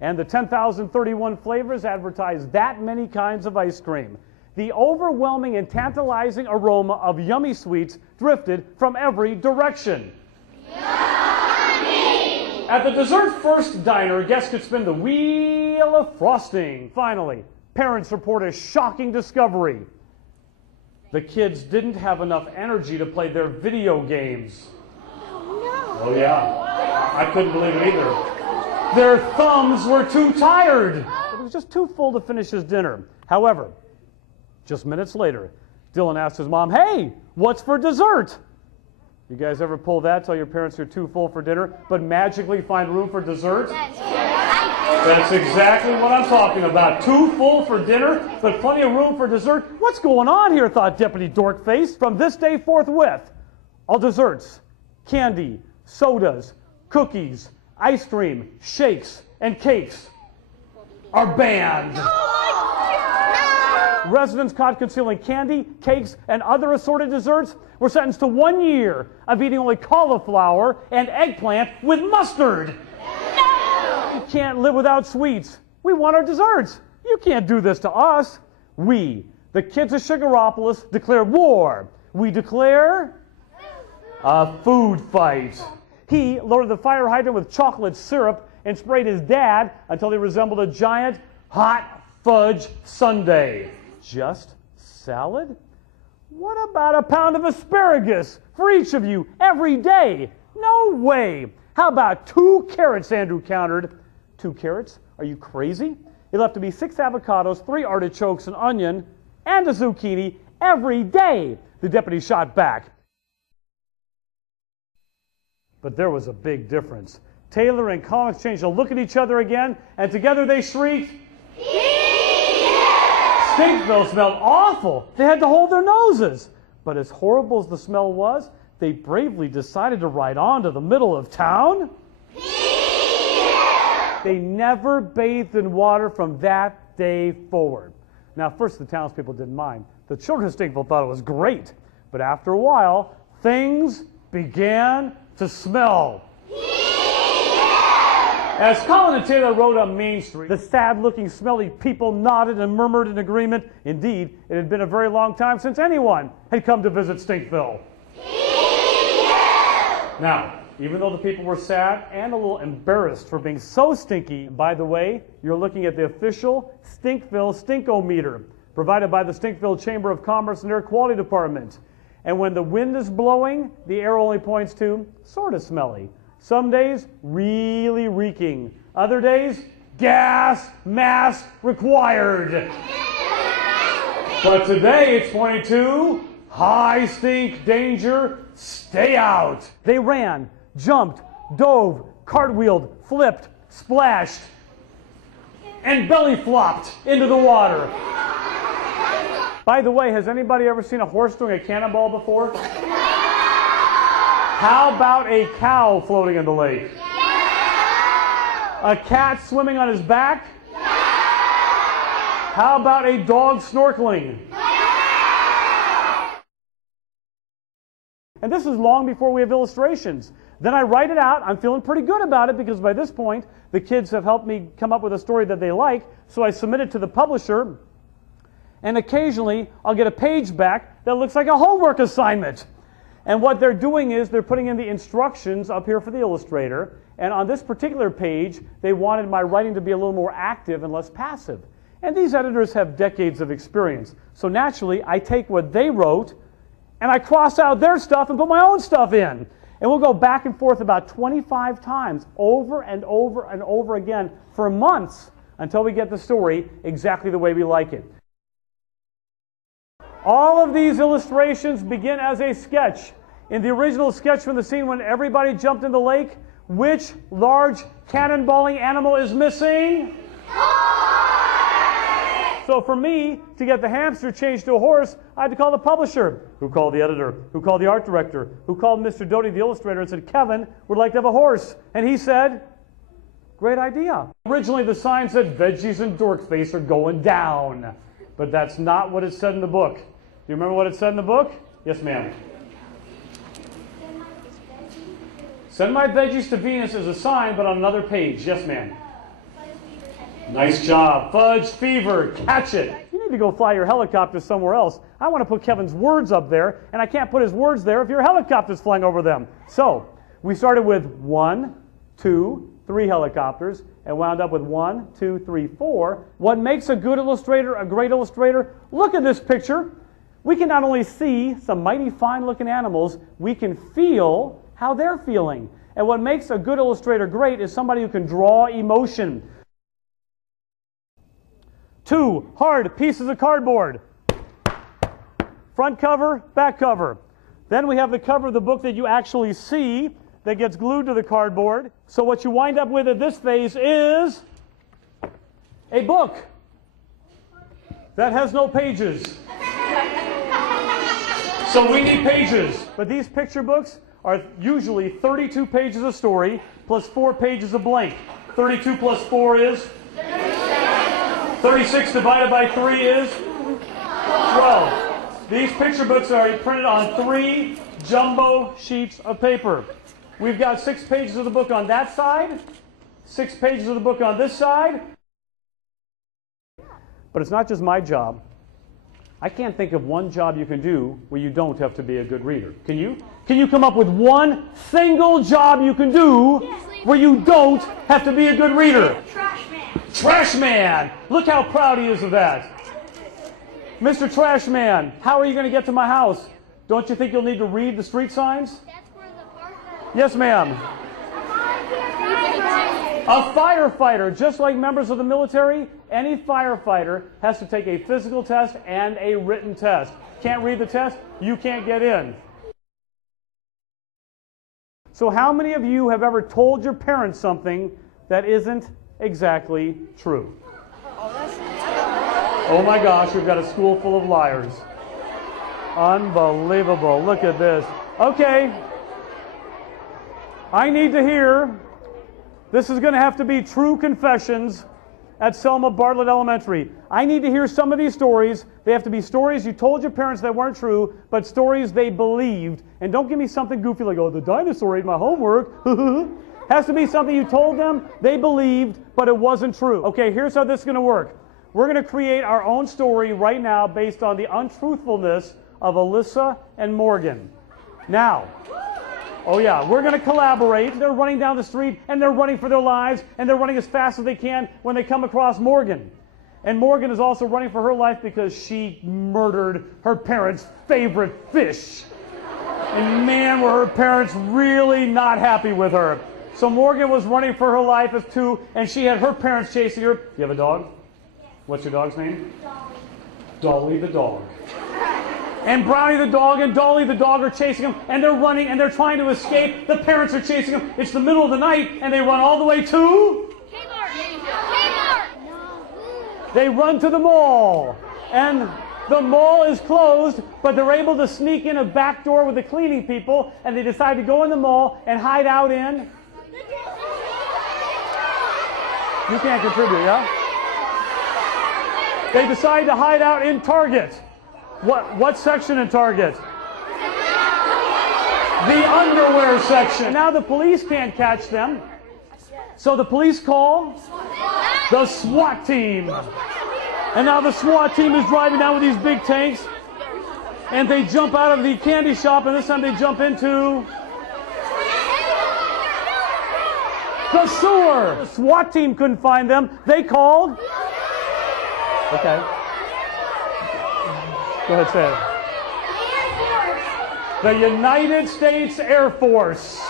And the 10,031 flavors advertise that many kinds of ice cream. The overwhelming and tantalizing aroma of yummy sweets drifted from every direction. Yummy! At the Dessert First Diner, guests could spin the wheel of frosting. Finally, parents report a shocking discovery. The kids didn't have enough energy to play their video games. Oh, no. Oh, yeah. I couldn't believe it either. Their thumbs were too tired. It was just too full to finish his dinner. However, just minutes later, Dylan asked his mom, "Hey, what's for dessert?" You guys ever pull that, tell your parents you're too full for dinner, but magically find room for dessert? That's exactly what I'm talking about. Too full for dinner, but plenty of room for dessert? What's going on here, thought Deputy Dorkface. From this day forthwith, all desserts, candy, sodas, cookies, ice cream, shakes, and cakes are banned. Residents caught concealing candy, cakes, and other assorted desserts were sentenced to 1 year of eating only cauliflower and eggplant with mustard. No! We can't live without sweets. We want our desserts. You can't do this to us. We, the kids of Sugaropolis, declare war. We declare a food fight. He loaded the fire hydrant with chocolate syrup and sprayed his dad until he resembled a giant hot fudge sundae. Just salad? What about a pound of asparagus for each of you every day? No way. How about 2 carrots, Andrew countered. 2 carrots? Are you crazy? It left to be 6 avocados, 3 artichokes, an onion, and a zucchini every day, the deputy shot back. But there was a big difference. Taylor and Colin exchanged a look at each other again, and together they shrieked, Stinkville smelled awful. They had to hold their noses. But as horrible as the smell was, they bravely decided to ride on to the middle of town. They never bathed in water from that day forward. Now, first the townspeople didn't mind. The children of Stinkville thought it was great. But after a while, things began to smell. As Colin and Taylor rode up Main Street, the sad-looking, smelly people nodded and murmured in agreement. Indeed, it had been a very long time since anyone had come to visit Stinkville. Now, even though the people were sad and a little embarrassed for being so stinky, by the way, you're looking at the official Stinkville Stinkometer, provided by the Stinkville Chamber of Commerce and Air Quality Department. And when the wind is blowing, the air only points to sort of smelly. Some days, really reeking. Other days, gas mask required. But today it's pointing to high stink danger, stay out. They ran, jumped, dove, cartwheeled, flipped, splashed, and belly flopped into the water. By the way, has anybody ever seen a horse doing a cannonball before? How about a cow floating in the lake? A cat swimming on his back? How about a dog snorkeling? And this is long before we have illustrations. Then I write it out. I'm feeling pretty good about it because by this point, the kids have helped me come up with a story that they like. So I submit it to the publisher. And occasionally, I'll get a page back that looks like a homework assignment. And what they're doing is they're putting in the instructions up here for the illustrator. And on this particular page, they wanted my writing to be a little more active and less passive. And these editors have decades of experience. So naturally, I take what they wrote, and I cross out their stuff and put my own stuff in. And we'll go back and forth about 25 times, over and over and over again, for months, until we get the story exactly the way we like it. All of these illustrations begin as a sketch. In the original sketch from the scene when everybody jumped in the lake, which large cannonballing animal is missing? Horse! So for me, to get the hamster changed to a horse, I had to call the publisher, who called the editor, who called the art director, who called Mr. Doty, the illustrator, and said, Kevin would like to have a horse. And he said, great idea. Originally, the sign said, veggies and Dorkface are going down. But that's not what it said in the book. Do you remember what it said in the book? Yes, ma'am. Send my veggies to Venus as a sign, but on another page. Yes, ma'am. Nice job. Fudge fever. Catch it. You need to go fly your helicopter somewhere else. I want to put Kevin's words up there, and I can't put his words there if your helicopter's flying over them. So, we started with 1, 2, 3 helicopters, and wound up with 1, 2, 3, 4. What makes a good illustrator a great illustrator? Look at this picture. We can not only see some mighty fine-looking animals, we can feel how they're feeling. And what makes a good illustrator great is somebody who can draw emotion. 2 hard pieces of cardboard. Front cover, back cover. Then we have the cover of the book that you actually see that gets glued to the cardboard. So what you wind up with at this phase is a book that has no pages. So we need pages. But these picture books are usually 32 pages of story plus 4 pages of blank. 32 plus 4 is? 36 divided by 3 is? 12. These picture books are printed on 3 jumbo sheets of paper. We've got 6 pages of the book on that side, 6 pages of the book on this side. But it's not just my job. I can't think of one job you can do where you don't have to be a good reader. Can you? Can you come up with one single job you can do where you don't have to be a good reader? Trash man. Trash man! Look how proud he is of that. Mr. Trash Man, how are you going to get to my house? Don't you think you'll need to read the street signs? That's where the park is. Yes, ma'am. A firefighter, just like members of the military, any firefighter has to take a physical test and a written test. Can't read the test, you can't get in. So how many of you have ever told your parents something that isn't exactly true? Oh my gosh, we've got a school full of liars. Unbelievable. Look at this. Okay. I need to hear, this is going to have to be true confessions at Selma Bartlett Elementary. I need to hear some of these stories. They have to be stories you told your parents that weren't true, but stories they believed. And don't give me something goofy like, oh, the dinosaur ate my homework. Has to be something you told them, they believed, but it wasn't true. Okay, here's how this is going to work. We're going to create our own story right now based on the untruthfulness of Alyssa and Morgan. Now, oh yeah, we're going to collaborate. They're running down the street, and they're running for their lives, and they're running as fast as they can when they come across Morgan. And Morgan is also running for her life because she murdered her parents' favorite fish. And man, were her parents really not happy with her. So Morgan was running for her life as too, and she had her parents chasing her. You have a dog? What's your dog's name? Dolly the dog. And Brownie the dog and Dolly the dog are chasing them, and they're running, and they're trying to escape. The parents are chasing them. It's the middle of the night, and they run all the way to? Kmart. They run to the mall, and the mall is closed, but they're able to sneak in a back door with the cleaning people, and they decide to go in the mall and hide out in? You can't contribute, yeah? They decide to hide out in Target. What section in Target? The underwear section. Now the police can't catch them. So the police call the SWAT team. And now the SWAT team is driving down with these big tanks. And they jump out of the candy shop, and this time they jump into the sewer. The SWAT team couldn't find them. They called? Okay. Go ahead, say it. The United States Air Force.